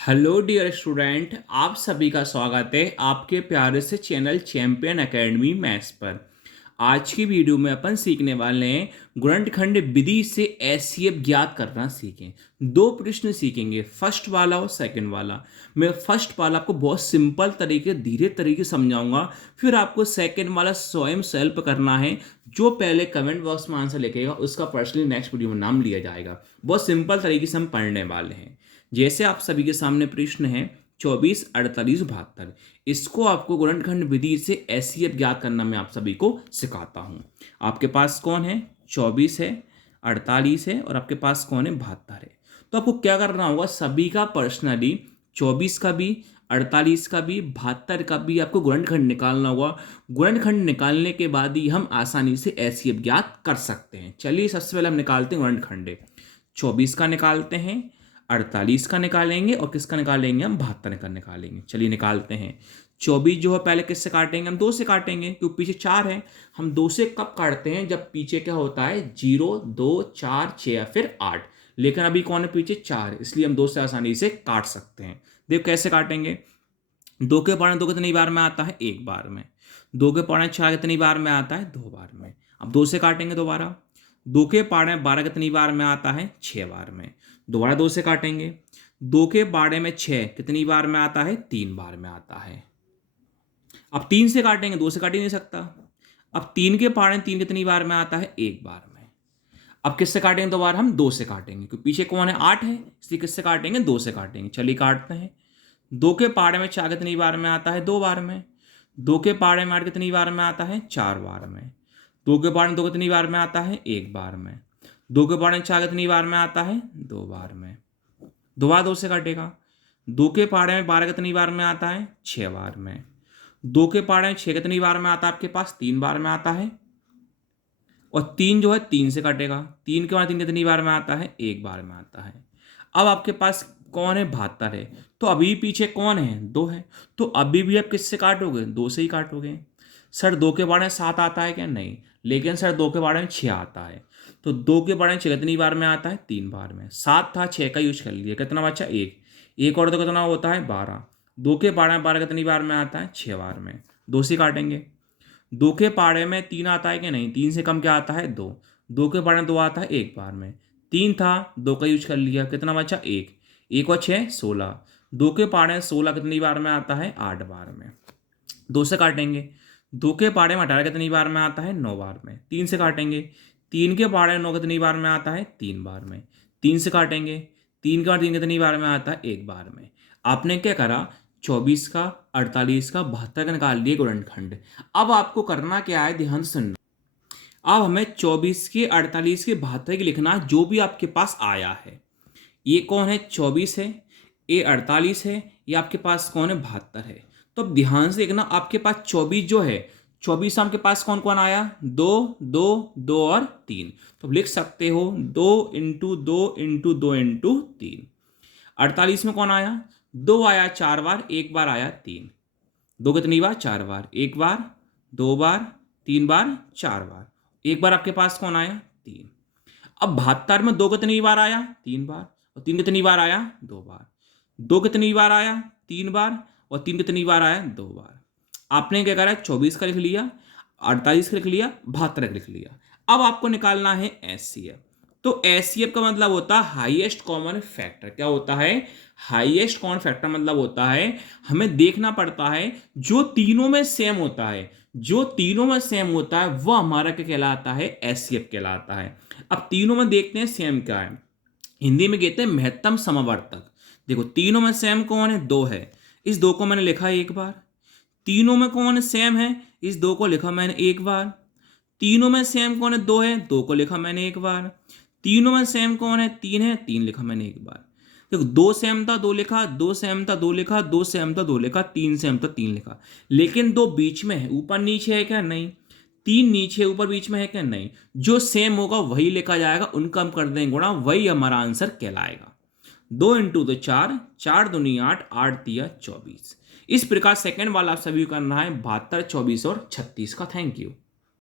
Hello dear student, आप सभी का स्वागत है आपके प्यारे से चैनल चैंपियन एकेडमी मैथ्स पर। आज की वीडियो में अपन सीखने वाले हैं गुणनखंड विधि से एचसीएफ ज्ञात करना सीखें। दो प्रश्न सीखेंगे, फर्स्ट वाला और सेकंड वाला। मैं फर्स्ट वाला आपको बहुत सिंपल तरीके धीरे तरीके समझाऊंगा, फिर आपको सेकंड वाला स्वयं सेल्फ करना है। जो पहले कमेंट बॉक्स में आंसर लिखेगा उसका पर्सनली नेक्स्ट वीडियो में नाम लिया जाएगा। बहुत सिंपल तरीके से हम पढ़ने वाले हैं। जैसे आप सभी के सामने प्रश्न है 24, 48, 72। इसको आपको गुणनखंड विधि से एचसीएफ ज्ञात करना मैं आप सभी को सिखाता हूं। आपके पास कौन है? 24 है, 48 है और आपके पास कौन है? 72 है। तो आपको क्या करना होगा, सभी का पर्सनली 24 का भी, 48 का भी, 72 का भी आपको गुणनखंड निकालना होगा। गुणनखंड निकालने के बाद ही हम आसानी से एचसीएफ ज्ञात कर सकते हैं। चलिए सबसे पहले हम निकालते हैं गुणनखंड। 24 का निकालते हैं, 48 का निकालेंगे और किसका निकालेंगे? हम 72 का निकालेंगे। चलिए निकालते हैं। 24 जो है पहले किससे काटेंगे? हम 2 से काटेंगे क्योंकि पीछे 4 है। हम 2 से कब काटते हैं? जब पीछे क्या होता है? 0, 2, 4, 6 या फिर 8। लेकिन अभी कौन है? पीछे 4, इसलिए हम 2 से आसानी से काट सकते हैं। देखो कैसे काटेंगे। 2 के पावर 2 कितनी बार में आता है? 1 बार में। 2 के पावर 4 कितनी बार में आता है? 2 बार में। अब 2 से काटेंगे दोबारा। 2 के पारे 12 कितनी बार में आता है? 6 बार में। दोबारा 2 से काटेंगे। 2 के पारे में 6 कितनी बार में आता है? 3 बार में आता है। अब 3 से काटेंगे, 2 से काट ही नहीं सकता। अब 3 के पारे 3 कितनी बार में आता है? 1 बार में। अब किससे काटेंगे? दोबारा हम 2 से काटेंगे क्योंकि पीछे कौन है? 8 है, इसलिए किससे काटेंगे? 2 से काटेंगे। चलिए काटते हैं। 2 के पारे में 4 कितनी बार में आता है? 2 बार में। 2 के पारे में 8 कितनी बार में आता है? 4 बार में। 2 के पारे में 2 कितनी बार में आता है? 1 बार में। 2 के पारे में 4 कितनी बार में आता है? 2 बार में। दोबारा 2 से काटेगा। 2 के पारे में 12 कितनी बार में आता है? 6 बार में। 2 के पारे में 6 कितनी बार में आता है? आपके पास 3 बार में आता है। और 3 जो है 3 से काटेगा। 3 के बाद 3 कितनी बार में आता है? 1 बार में आता है। अब आपके पास कौन है? 72 है। तो अभी पीछे कौन है? 2 है। तो अभी भी आप किससे काटोगे? 2 से ही काटोगे। सर 2 के बारे में 7 आता है क्या? नहीं। लेकिन सर 2 के बारे में 6 आता है। तो 2 के बारे में 6 कितनी बार में आता है? 3 बार में। 7 था, 6 का यूज कर लिया। कितना बचा? 1। एक और 2 कितना होता है? 12। 2 के बारे में 12 कितनी बार में आता है? 6 बार में। 2 से काटेंगे। 2 के पारे में 3 आता है कि नहीं? 3 से कम क्या आता है? 2। 2 के पारे में 2 आता है 1 बार में। 3 था, 2 का यूज कर लिया। कितना बचा? 1। 1 और 6 16। 2 के पारे में 16 कितनी बार में आता है? 8 बार में। 2 से काटेंगे। 2 के पारे में 18 कितनी बार में आता है? 9 बार में। 3 से काटेंगे। 3 के पारे में 9 कितनी बार में आता है? 3 बार में। 3 से काटेंगे। 3 के बाद 3 कितनी बार में आता है? 1 बार में। आपने क्या करा? 24 का, 48 का, 72 का निकाल लिए गुणनखंड। अब आपको करना क्या है? ध्यान से सुनना। अब हमें 24 के, 48 के, 72 के लिखना है, जो भी आपके पास आया है। ये कौन है? 24 है, ये 48 है, ये आपके पास कौन है? 72 है। तो अब ध्यान से देखना, आपके पास 24 जो है, 24 आपके पास कौन कौन आया? 2, 2, 2 और 3। तो लिख सकते हो 2 इंटू 2 इंटू 2 इंटू 3। 48 में कौन आया? 2 आया 4 बार, 1 बार आया 3। 2 कितनी बार? 4 बार। 1 बार, 2 बार, 3 बार, 4 बार। 1 बार आपके पास कौन आया? 3। अब 72 में 2 कितनी बार आया? 3 बार। और 3 कितनी बार आया? 2 बार। 2 कितनी बार आया? 3 बार। और 3 कितनी बार आया? 2 बार। आपने क्या करा? 24 का लिख लिया, 48 का लिख लिया, 72 का लिख लिया। अब आपको निकालना है एचसीएफ। तो एचसीएफ का मतलब होता है हाईएस्ट कॉमन फैक्टर। क्या होता है? हाईएस्ट कॉमन फैक्टर मतलब होता है हमें देखना पड़ता है जो तीनों में सेम होता है। जो तीनों में सेम होता है वो हमारा क्या कहलाता है? एचसीएफ कहलाता है। अब तीनों में देखते हैं सेम क्या है। हिंदी में कहते हैं महत्तम समवर्तक। देखो तीनों में सेम कौन है? 2 है। इस 2 को मैंने लिखा 1 बार। तीनों में कौन सेम है? इस 2 को लिखा मैंने 1 बार। तीनों में सेम कौन है? 2 है, 2 को लिखा मैंने 1 बार। तीनों में सेम कौन है? 3 है, 3 लिखा मैंने 1 बार। देखो 2 सेम था, 2 लिखा, 2 सेम था, 2 लिखा, 2 सेम था, 2 लिखा, 3 सेम था, 3 लिखा। लेकिन 2 बीच में है, ऊपर नीचे है क्या? नहीं। 3 नीचे ऊपर बीच में है क्या? नहीं। जो सेम होगा वही लिखा जाएगा, उनका हम कर देंगे गुणा, वही हमारा आंसर कहलाएगा। 2 इंटू 2 4, 4 दूनी 8, 8 दिया 24। इस प्रकार सेकंड वाला आप सभी को करना है 72, 24 और 36 का। Thank you.